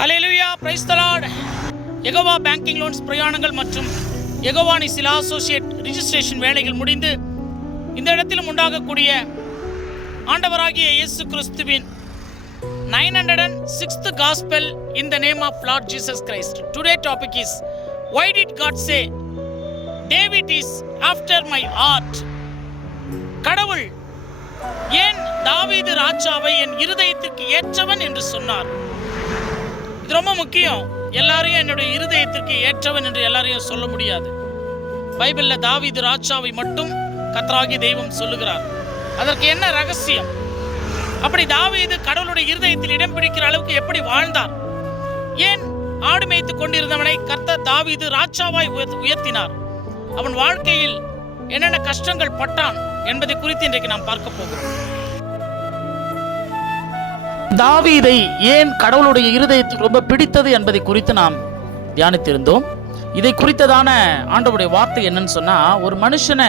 Hallelujah, praise the Lord. Jehovah banking loans பிரயாணங்கள் மற்றும் Jehovah நிசிலா associate registration வேலைகள் முடிந்து இந்த இடத்திலும் உண்டாகக்கூடிய ஆண்டவராகிய இயேசு கிறிஸ்துவின் 906th gospel in the name of Lord Jesus Christ. Today topic is, why did God say David is after my heart? கடவுள் ஏன் தாவீது ராஜாவை என் இருதயத்திற்கு ஏற்றவன் என்று சொன்னார்? இது ரொம்ப முக்கியம். எல்லாரையும் என்னுடைய இருதயத்திற்கு ஏற்றவன் என்று எல்லாரையும் சொல்ல முடியாது. பைபிள்ல தாவீது ராஜாவை மட்டும் கர்த்தராகிய தெய்வம் சொல்லுகிறார். அதற்கு என்ன ரகசியம்? அப்படி தாவீது கடவுளுடைய இருதயத்தில் இடம் பிடிக்கிற அளவுக்கு எப்படி வாழ்ந்தார்? ஏன் ஆடு மேய்த்து கொண்டிருந்தவனை கர்த்தர் தாவீது ராஜாவாய் உயர்த்தினார்? அவன் வாழ்க்கையில் என்னென்ன கஷ்டங்கள் பட்டான் என்பதை குறித்து இன்றைக்கு நாம் பார்க்க போகிறோம். தாவீதை ஏன் கடவுளுடைய இருதயத்துக்கு ரொம்ப பிடித்தது என்பதை குறித்து நாம் தியானித்திருந்தோம். இதை குறித்ததான ஆண்டவருடைய வார்த்தை என்னன்னு சொன்னா, ஒரு மனுஷனை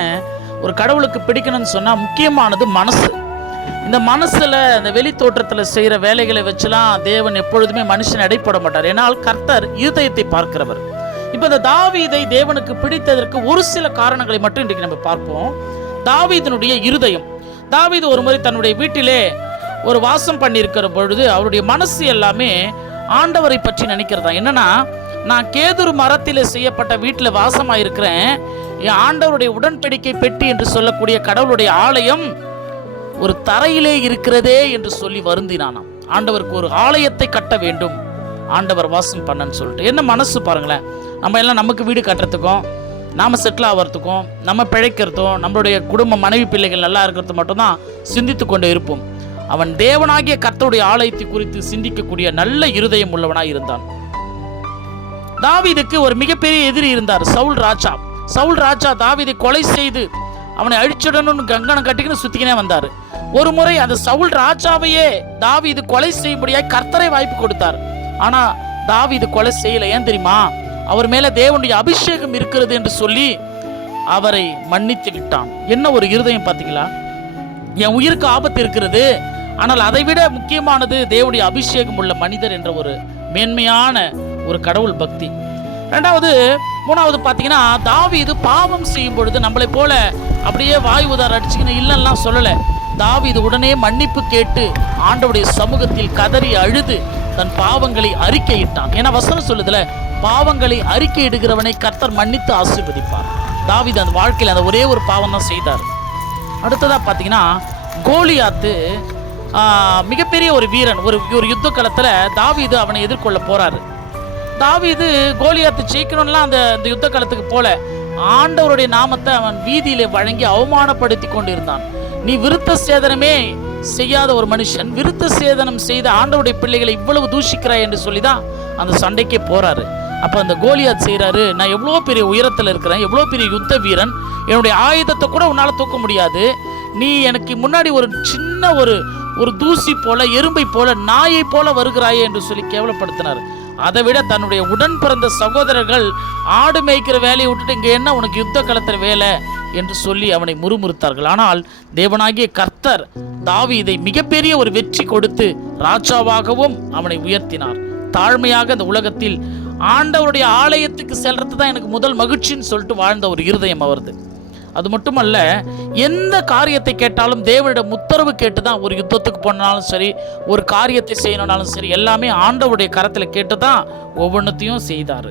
ஒரு கடவுளுக்கு பிடிக்கணும்னு சொன்னா முக்கியமானது மனசு. இந்த மனசுல இந்த வெளி தோற்றத்துல செய்யற வேலைகளை வச்சுலாம் தேவன் எப்பொழுதுமே மனுஷன் எடைப்பட மாட்டார். ஏன்னால் கர்த்தர் இருதயத்தை பார்க்கிறவர். இப்ப இந்த தாவீதை தேவனுக்கு பிடித்ததற்கு ஒரு சில காரணங்களை மட்டும் இன்றைக்கு நம்ம பார்ப்போம். தாவீதினுடைய இருதயம். தாவீது ஒரு முறை தன்னுடைய வீட்டிலே ஒரு வாசம் பண்ணியிருக்கிற பொழுது அவருடைய மனசு எல்லாமே ஆண்டவரை பற்றி நினைக்கிறதா. என்னன்னா, நான் கேதுரு மரத்தில் செய்யப்பட்ட வீட்டில் வாசமாயிருக்கிறேன், என் ஆண்டவருடைய உடன்படிக்கை பெட்டி என்று சொல்லக்கூடிய கடவுளுடைய ஆலயம் ஒரு தரையிலே இருக்கிறதே என்று சொல்லி வருந்தினானாம். ஆண்டவருக்கு ஒரு ஆலயத்தை கட்ட வேண்டும், ஆண்டவர் வாசம் பண்ணன்னு சொல்லிட்டு. என்ன மனசு பாருங்களேன். நம்ம எல்லாம் நமக்கு வீடு கட்டுறதுக்கும், நாம் செட்டில் ஆகிறதுக்கும், நம்ம பிழைக்கிறதும், நம்மளுடைய குடும்ப மனைவி பிள்ளைகள் நல்லா இருக்கிறது மட்டும்தான் சிந்தித்து கொண்டு இருப்போம். அவன் தேவனாகிய கர்த்தருடைய ஆலயத்தை குறித்து சிந்திக்கக்கூடிய நல்ல இருதயம் உள்ளவனாய் இருந்தான். தாவீதுக்கு ஒரு மிகப்பெரிய எதிரி இருந்தார், சவுல் ராஜா. சவுல் ராஜா தாவீதை கொலை செய்து அவனை அழிச்சிடணும்னு கங்கணம் கட்டிக்கின்னு சுத்திக்கினே வந்தார். ஒரு முறை அந்த சவுல் ராஜாவையே தாவீது கொலை செய்யும்படியாய் கர்த்தரை வாய்ப்பு கொடுத்தார். ஆனா தாவீது கொலை செய்யல. ஏன் தெரியுமா? அவர் மேல தேவனுடைய அபிஷேகம் இருக்கிறது என்று சொல்லி அவரை மன்னித்து விட்டான். என்ன ஒரு இருதயம் பார்த்தீங்களா? என் உயிருக்கு ஆபத்து இருக்கிறது, ஆனால் அதை விட முக்கியமானது தேவனுடைய அபிஷேகம் உள்ள மனிதர் என்ற ஒரு மேன்மையான ஒரு கடவுள் பக்தி. மூணாவது பார்த்தீங்கன்னா, தாவீது பாவம் செய்யும் பொழுது நம்மளை போல அப்படியே வாய் உதார அடிச்சுக்கின்னு இல்லைன்னா சொல்லலை. தாவீது உடனே மன்னிப்பு கேட்டு ஆண்டவருடைய சமூகத்தில் கதறி அழுது தன் பாவங்களை அறிக்கையிட்டான். ஏன்னா வசனம் சொல்லுதுல, பாவங்களை அறிக்கையிடுகிறவனை கர்த்தர் மன்னித்து ஆசீர்வதிப்பார். தாவீது அந்த வாழ்க்கையில் அந்த ஒரே ஒரு பாவம் தான் செய்தார். அடுத்ததா பார்த்தீங்கன்னா, கோலியாத்து மிகப்பெரிய ஒரு வீரன். ஒரு யுத்த களத்தில் தாவீது அவனை எதிர்கொள்ள போறாரு. தாவீது கோலியாத்து ஜெயிக்கணும்லாம் அந்த யுத்த களத்துக்கு போல, ஆண்டவருடைய நாமத்தை அவன் வீதியிலே வழங்கி அவமானப்படுத்தி கொண்டிருந்தான். நீ விருத்த சேதனமே செய்யாத ஒரு மனுஷன், விருத்த சேதனம் செய்த ஆண்டவருடைய பிள்ளைகளை இவ்வளவு தூஷிக்கிறாய் என்று சொல்லிதான் அந்த சண்டைக்கே போறாரு. அப்போ அந்த கோலியாத் செய்கிறாரு, நான் எவ்வளோ பெரிய உயரத்தில் இருக்கிறேன், எவ்வளோ பெரிய யுத்த வீரன், என்னுடைய ஆயுதத்தை கூட உன்னால் தூக்க முடியாது, நீ எனக்கு முன்னாடி ஒரு சின்ன ஒரு தூசி போல, எறும்பை போல, நாயை போல வருகிறாயே என்று சொல்லி கேவலப்படுத்தினார். அதை விட தன்னுடைய உடன் பிறந்த சகோதரர்கள் ஆடு மேய்க்கிற வேலையை விட்டுட்டு இங்கே என்ன உனக்கு யுத்த களத்தில் வேலை என்று சொல்லி அவனை முறுமுறுத்தார்கள். ஆனால் தேவனாகிய கர்த்தர் தாவீதை மிகப்பெரிய ஒரு வெற்றி கொடுத்து ராஜாவாகவும் அவனை உயர்த்தினார். தாழ்மையாக அந்த உலகத்தில் ஆண்டவருடைய ஆலயத்துக்கு செல்றது தான் எனக்கு முதல் மகிழ்ச்சின்னு சொல்லிட்டு வாழ்ந்த ஒரு இருதயம் அவரது. அது மட்டுமல்ல, எந்த காரியத்தை கேட்டாலும் தேவனிடம் உத்தரவு கேட்டு தான், ஒரு யுத்தத்துக்கு போனாலும் சரி, ஒரு காரியத்தை செய்யணும்னாலும் சரி, எல்லாமே ஆண்டவருடைய கரத்தில் கேட்டு தான் ஒவ்வொன்றத்தையும் செய்தார்.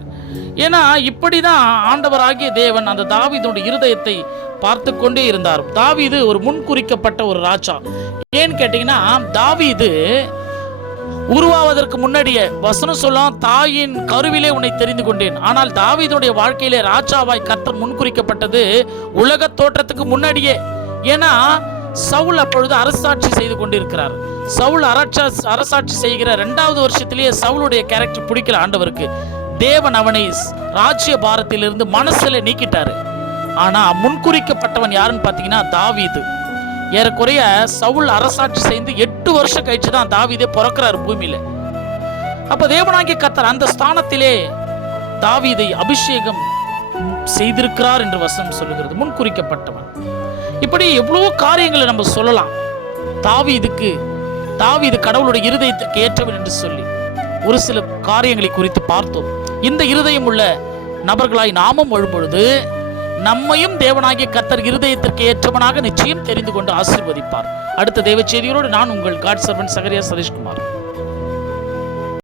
ஏன்னா இப்படி தான் ஆண்டவராகிய தேவன் அந்த தாவீதுடைய இருதயத்தை பார்த்து கொண்டே இருந்தார். தாவீது ஒரு முன்குறிக்கப்பட்ட ஒரு ராஜா. ஏன்னு கேட்டீங்கன்னா, தாவீது உருவாவதற்கு முன்னாடியே வசனம் சொல்லும், தாயின் கருவிலே உன்னை தெரிந்து கொண்டேன். ஆனால் தாவீதுடைய வாழ்க்கையிலே ராஜாவாய் கர்த்தர் முன்குறிக்கப்பட்டது உலக தோற்றத்துக்கு முன்னாடியே. ஏன்னா சவுல் அப்பொழுது அரசாட்சி செய்து கொண்டிருக்கிறார். சவுல் அரசாட்சி செய்கிற 2வது வருஷத்திலேயே சவுளுடைய கேரக்டர் பிடிக்கல ஆண்டவருக்கு. தேவன் அவனை ராஜ்ய பாரத்திலிருந்து மனசுல நீக்கிட்டாரு. ஆனா முன்குறிக்கப்பட்டவன் யாருன்னு பார்த்தீங்கன்னா தாவீது. ஏறக்குறைய சவுல் அரசாட்சி செய்து 8 வருஷம் கழிச்சு தான் தாவீதே பிறக்கிறார் பூமியில. அப்ப தேவனாகிய கர்த்தர் அந்த ஸ்தானத்திலே தாவீதை அபிஷேகம் செய்திருக்கிறார் என்று வசனம் சொல்லுகிறது. முன்குறிக்கப்பட்டவன். இப்படி எவ்வளவு காரியங்களை நம்ம சொல்லலாம். தாவீது கடவுளுடைய இருதயத்திற்கு ஏற்றவன் என்று சொல்லி. ஒரு சில காரியங்களை குறித்து பார்த்தோம். இந்த இருதயம் உள்ள நபர்களாய் நாமும் எழும்பொழுது நம்மையும் தேவனாகிய கர்த்தர் இருதயத்திற்கு ஏற்றவனாக நிச்சயம் தெரிந்து கொண்டு ஆசீர்வதிப்பார். அடுத்த தேவ செய்தியோடு நான் உங்கள் காட் சர்வன்ட் சகரியா சதீஷ்குமார்.